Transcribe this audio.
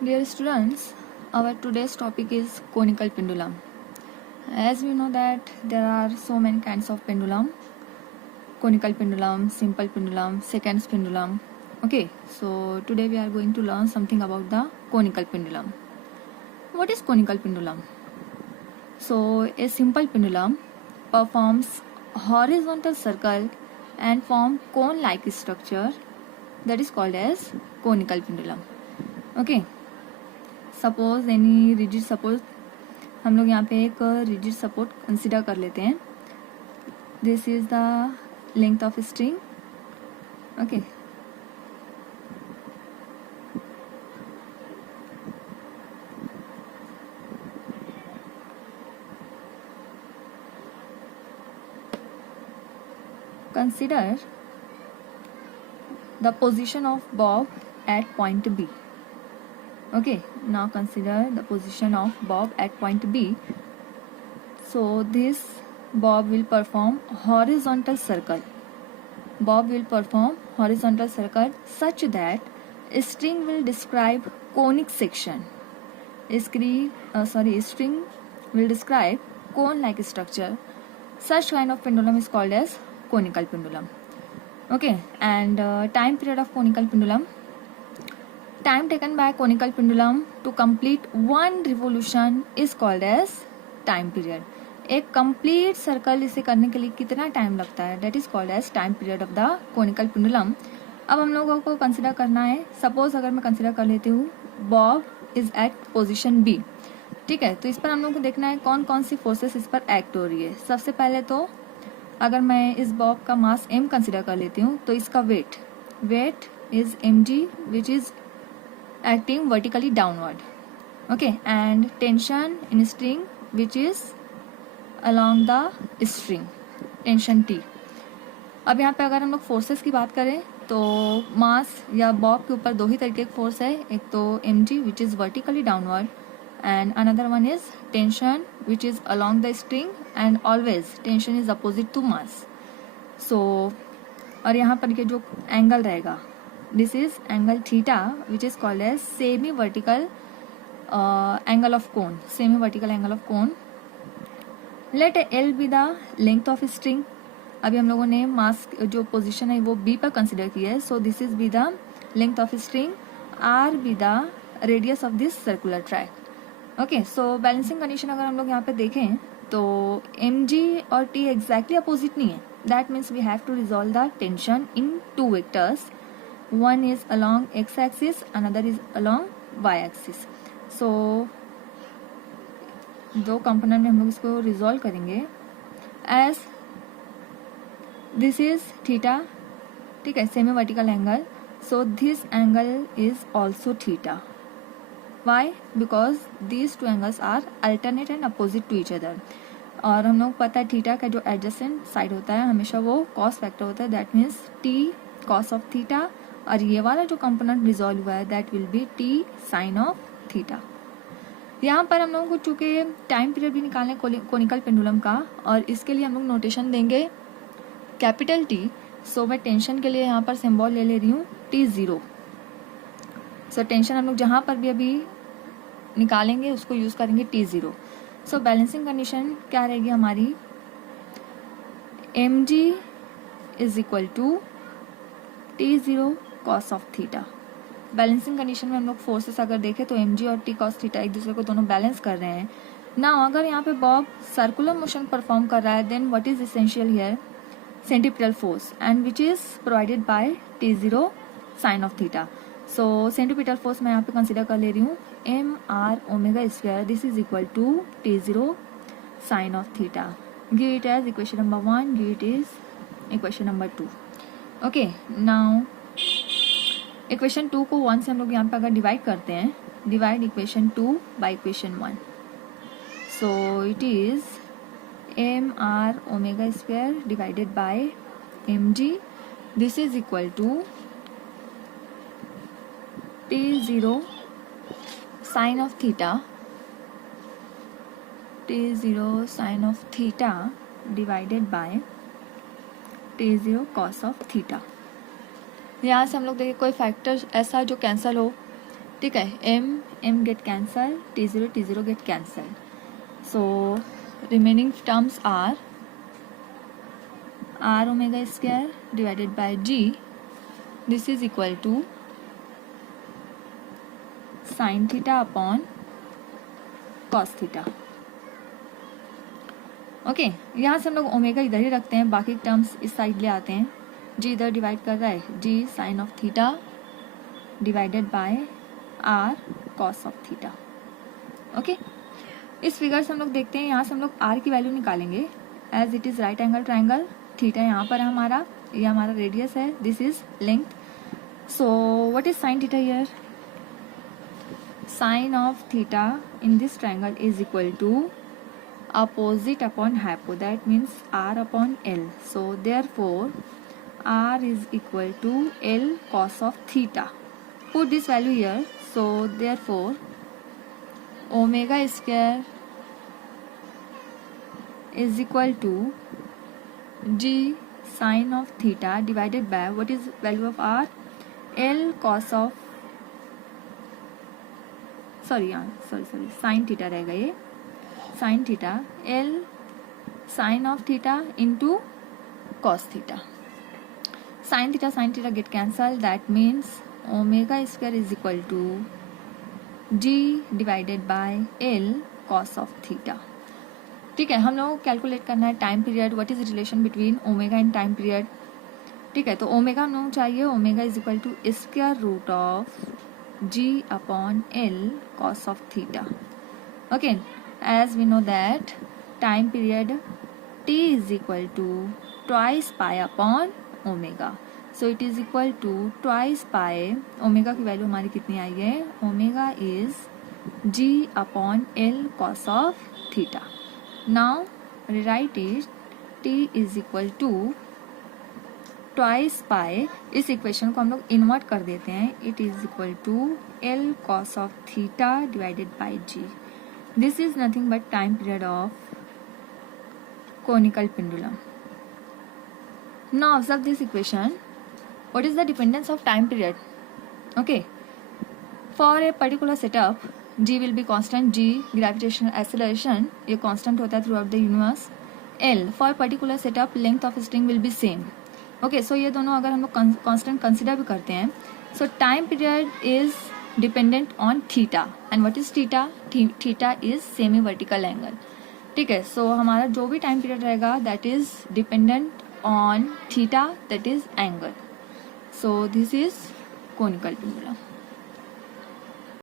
Dear students, our today's topic is conical pendulum. As we know that there are so many kinds of pendulum: conical pendulum, simple pendulum, seconds pendulum. Okay, so today we are going to learn something about the conical pendulum. What is conical pendulum? So a simple pendulum performs horizontal circle and form cone-like structure that is called as conical pendulum. Okay. Suppose any rigid suppose हम लोग यहाँ पे एक rigid support consider कर लेते हैं. This is the length of string. Okay, consider the position of bob at point B. Okay, now consider the position of bob at point B. So this bob will perform horizontal circle. Bob will perform horizontal circle such that string will describe conic section. String will describe cone-like structure. Such kind of pendulum is called as conical pendulum. Okay, and time period of conical pendulum. Time taken by conical pendulum to complete one revolution is called as time period. एक complete circle इसे करने के लिए कितना time लगता है, that is called as time period of the conical pendulum. अब हम लोगों को कंसिडर करना है, सपोज अगर मैं कंसिडर कर लेती हूँ bob is at position B. ठीक है, तो इस पर हम लोग को देखना है कौन कौन सी फोर्सेस इस पर एक्ट हो रही है. सबसे पहले तो अगर मैं इस बॉब का मास m कंसिडर कर लेती हूँ तो इसका weight is mg which is acting vertically downward. Okay, and tension in string which is along the string, tension T. अब यहाँ पे अगर हम लोग फोर्सेस की बात करें तो मास या बॉब के ऊपर दो ही तरीके के फोर्स है. एक तो mg which is vertically downward and another one is tension which is along the string, and always tension is opposite to mass. So और यहाँ पर के जो एंगल रहेगा, this is angle theta which is called as semi vertical angle of cone. Let L be the length of string. अभी हम लोगों ने मास जो पोजीशन है वो B पर कंसिडर की है. So this is be the length of string. R be the radius of this circular track. Okay, so balancing condition अगर हम लोग यहाँ पे देखें तो mg और t एग्जैक्टली अपोजिट नहीं है. That means we have to resolve the tension in two vectors. One is along x-axis, another is along y-axis. So दो कंपोनेंट में हम लोग इसको रिजॉल्व करेंगे. एज दिस इज थीटा, ठीक है, semi vertical angle. So this angle is also theta. Why? Because these two angles are alternate and opposite to each other. और हम लोग पता है थीटा का जो एडजेसेंट साइड होता है हमेशा वो कॉस फैक्टर होता है. That means T cos of theta, और ये वाला जो कंपोनेंट रिजॉल्व हुआ है that will be T sine of theta. यहाँ पर हम लोगों को चूंकि टाइम पीरियड भी निकालने कोनिकल पेंडुलम का, और इसके लिए हम लोग नोटेशन देंगे कैपिटल टी. सो मैं टेंशन के लिए यहाँ पर सिंबल ले रही हूँ T0. सो टेंशन हम लोग जहाँ पर भी अभी निकालेंगे उसको यूज करेंगे T0. सो बैलेंसिंग कंडीशन क्या रहेगी हमारी, mg is equal to T0 cos of theta. Balancing condition में हम लोग फोर्सेस अगर देखें तो mg और t कॉस थीटा एक दूसरे को दोनों बैलेंस कर रहे हैं. ना अगर यहाँ पे बॉब सर्कुलर मोशन परफॉर्म कर रहा है then what is essential here, centripetal force, and which is provided by T0 sine of theta. So centripetal force मैं यहाँ पे कंसिडर कर ले रही हूँ mr omega square. This is equal to T0 sine of theta. Give it as equation number 1, give it is equation number 2. Okay, now equation 2 को 1 से हम लोग यहाँ पे अगर डिवाइड करते हैं, divide equation 2 by equation 1. So it is mr omega square divided by mg. This is equal to T0 sine of theta, T0 sine of theta divided by T0 cos of theta. यहाँ से हम लोग देखिए कोई factor ऐसा जो cancel हो ठीक है, m get cancelled, t0 get cancelled. So remaining terms are r omega square divided by g. This is equal to sin theta upon cos theta. Okay, यहाँ से हम लोग ओमेगा इधर ही रखते हैं, बाकी टर्म्स इस साइड ले आते हैं. जी इधर डिवाइड कर रहा है, g sine of theta divided by r cos of theta. Okay, इस फिगर से हम लोग देखते हैं, यहाँ से हम लोग आर की वैल्यू निकालेंगे. As it is right angle triangle, theta यहाँ पर है हमारा, ये हमारा रेडियस है, this is length. So what is sine theta here? Sine of theta in this triangle is equal to opposite upon hypo, that means r upon l. So therefore r is equal to l cos of theta. Put this value here. So therefore omega square is equal to g sin of theta divided by what is value of r? l cos of sorry sin theta रहेगा ये, sin theta, L sin of theta into cos theta. Sin theta get cancelled. That means omega square is equal to g divided by L cos of theta. ठीक है, हम लोगों को calculate करना है time period. What is relation between omega and time period. ठीक है, तो ओमेगा हम लोगों को चाहिए, omega is equal to square root of g upon L cos of theta. Okay, as we know that time period t is equal to twice pi upon omega. So it is equal to twice pi. Omega की value हमारी कितनी आई है? Omega is g upon L cos of theta. Now rewrite it, t is equal to twice pi. इस equation को हम लोग invert कर देते हैं. It is equal to L cos of theta divided by g. This is nothing but time period of conical pendulum. Now observe this equation. What is the dependence of time period? Okay. For a particular setup, g will be constant. G gravitational acceleration ये constant होता है throughout the universe. L for particular setup length of string will be same. Okay, so ये दोनों अगर हम लोग constant consider भी करते हैं, so time period is dependent on theta. And what is theta? Theta is semi vertical angle. ठीक है, so हमारा जो भी टाइम पीरियड रहेगा that is dependent on theta, that is angle. So this is conical pendulum.